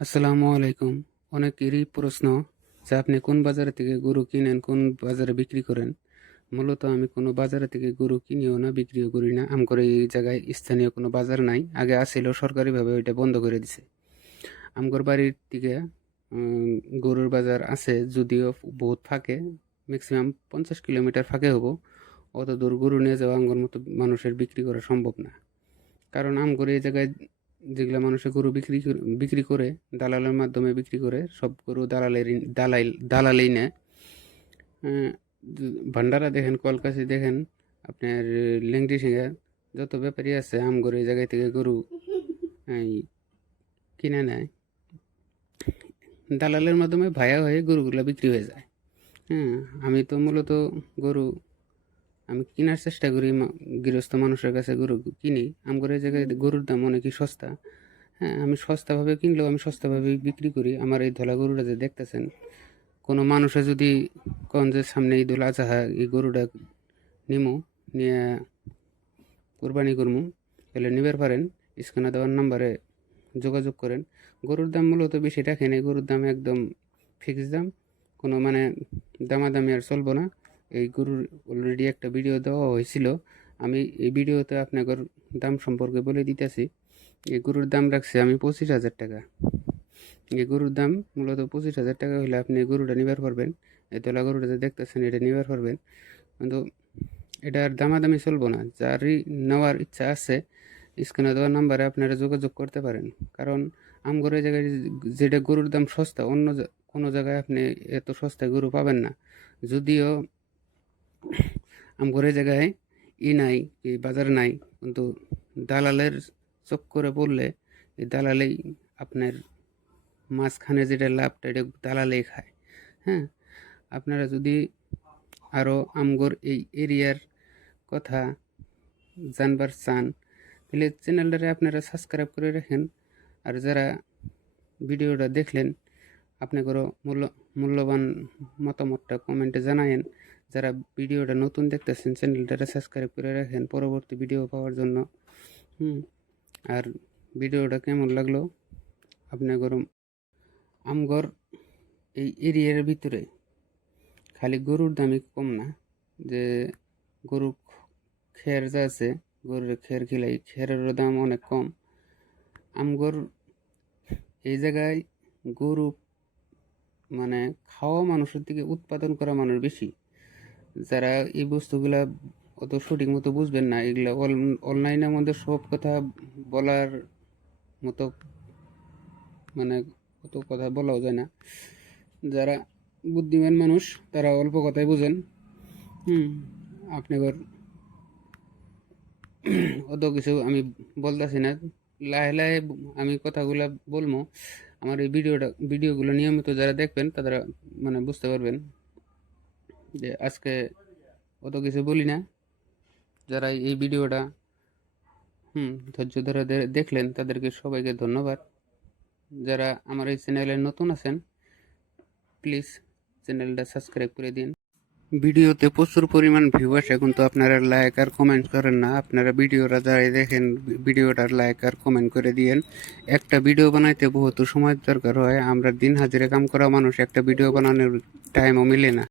আসসালামু আলাইকুম। অনেকেরই প্রশ্ন যে আপনি কোন বাজার থেকে গরু কিনেন, কোন বাজারে বিক্রি করেন। মূলত আমি কোনো বাজার থেকে গরু কিনিও না, বিক্রিও করি না। আমগর এই জায়গায় স্থানীয় কোনো বাজার নাই। আগে আছিল, সরকারিভাবে ওইটা বন্ধ করে দিছে। আমগর বাড়ির থেকে উম, গরুর বাজার আছে, যদিও বহুত ফাঁকে, ম্যাক্সিমাম 50 কিলোমিটার ফাঁকে হবো। অত দূর গরু নিয়ে যাওয়া আমগর মতো মানুষের বিক্রি করা সম্ভব না। কারণ আমগর এই জায়গায় যেগুলা মানুষে গরু বিক্রি করে, দালালের মাধ্যমে বিক্রি করে, সব গরু দালালেই নেয়। আহ, ভান্ডারা দেখেন, কলকাছি দেখেন, আপনার লেংটি সিংহা, যত ব্যাপারী আছে আমগর এই জায়গায় থেকে গরু এই কিনে নেয়। দালালের মাধ্যমে ভায়া হয়ে গরুগুলা বিক্রি হয়ে যায়। হ্যাঁ, আমি তো মূলত গরু আমি কেনার চেষ্টা করি, গৃহস্থ মানুষের কাছে গরু কিনি। আমগর এই জায়গায় গরুর দাম অনেকই সস্তা। হ্যাঁ, আমি সস্তাভাবে কিনলেও আমি সস্তাভাবেই বিক্রি করি। আমার এই ধলা গরুটা যে দেখতেছেন, কোনো মানুষে যদি কোন যে সামনে ঈদুল আজহা এই গরুটা নিমু, নিয়ে কোরবানি করমু, তাহলে নিবার পারেন। স্ক্যানে দেওয়ার নাম্বারে যোগাযোগ করেন। গরুর দাম মূলত বেশি রাখে নাই, গরুর দাম একদম ফিক্স দাম। কোনো মানে দামাদামি আর চলবো না। এই গরুর অলরেডি একটা ভিডিও দেওয়া হয়েছিল। আমি এই ভিডিওতে আপনাদের দাম সম্পর্কে বলে দিতেছি। এই গরুর দাম রাখছি আমি 25,000 টাকা। এই গরুর দাম মূলত 25,000 টাকা হলে আপনি এই গরুটা নিবার পারবেন। এই তোলা গরুটা যে দেখতেছেন, এটা নিবার পারবেন। কিন্তু এটার দামাদামি চলবো না। যারই নেওয়ার ইচ্ছা আছে, স্ক্রিনে দেওয়ার নাম্বারে আপনারা যোগাযোগ করতে পারেন। কারণ আমগর এই জায়গায় যেটা গরুর দাম সস্তা, অন্য কোনো জায়গায় আপনি এত সস্তায় গরু পাবেন না। যদিও আমগর এই জায়গায় নাই, এই বাজার নাই, কিন্তু দালালের চক্করে পড়লে এই দালালেই আপনার মাঝখানে যেটা লাভটা, এটা দালালেই খায়। হ্যাঁ, আপনারা যদি আরও আমগর এই এরিয়ার কথা জানবার চান, তাহলে চ্যানেলটারে আপনারা সাবস্ক্রাইব করে রাখেন। আর যারা ভিডিওটা দেখলেন, আপনাদেরও মূল্যবান মতামতটা কমেন্টে জানায়েন। যারা ভিডিওটা নতুন দেখতেছেন, চ্যানেলটারে সাবস্ক্রাইব করে রাখেন পরবর্তী ভিডিও পাওয়ার জন্য। আর ভিডিওটা কেমন লাগলো আপনাদের। আমগর এই এরিয়ার ভিতরে খালি গরুর দামই কম না, যে গরু খের যা আছে, গরুর খের খিলাই, খেরেরও দাম অনেক কম। আমগর এই জায়গায় গরু মানে খাওয়া মানুষের থেকে উৎপাদন করা মানুষ বেশি। যারা এই বস্তুগুলা অত সঠিক মতো বুঝবেন না, এগুলা অনলাইনের মধ্যে সব কথা বলার মতো মানে অত কথা বলাও যায় না। যারা বুদ্ধিমান মানুষ তারা অল্প কথাই বুঝেন। আপনাদের অত কিছু আমি বলতেছি না, লাহে লাহে আমি কথাগুলা বলবো। আমার এই ভিডিওগুলো নিয়মিত যারা দেখবেন তারা মানে বুঝতে পারবেন যে আজকে অত কিছু বলি না। যারা এই ভিডিওটা ধৈর্য ধরে দেখলেন, তাদেরকে সবাইকে ধন্যবাদ। যারা আমার এই চ্যানেলে নতুন আছেন, প্লিজ চ্যানেলটা সাবস্ক্রাইব করে দিন। ভিডিওতে প্রচুর পরিমাণ ভিউ আসে, কিন্তু আপনারা লাইক আর কমেন্ট করেন না। আপনারা ভিডিওটা যারাই দেখেন, ভিডিওটার লাইক আর কমেন্ট করে দিয়েন। একটা ভিডিও বানাইতে বহুত সময় দরকার হয়। আমরা দিন হাজিরে কাম করা মানুষ, একটা ভিডিও বানানোর টাইমও মিলে না।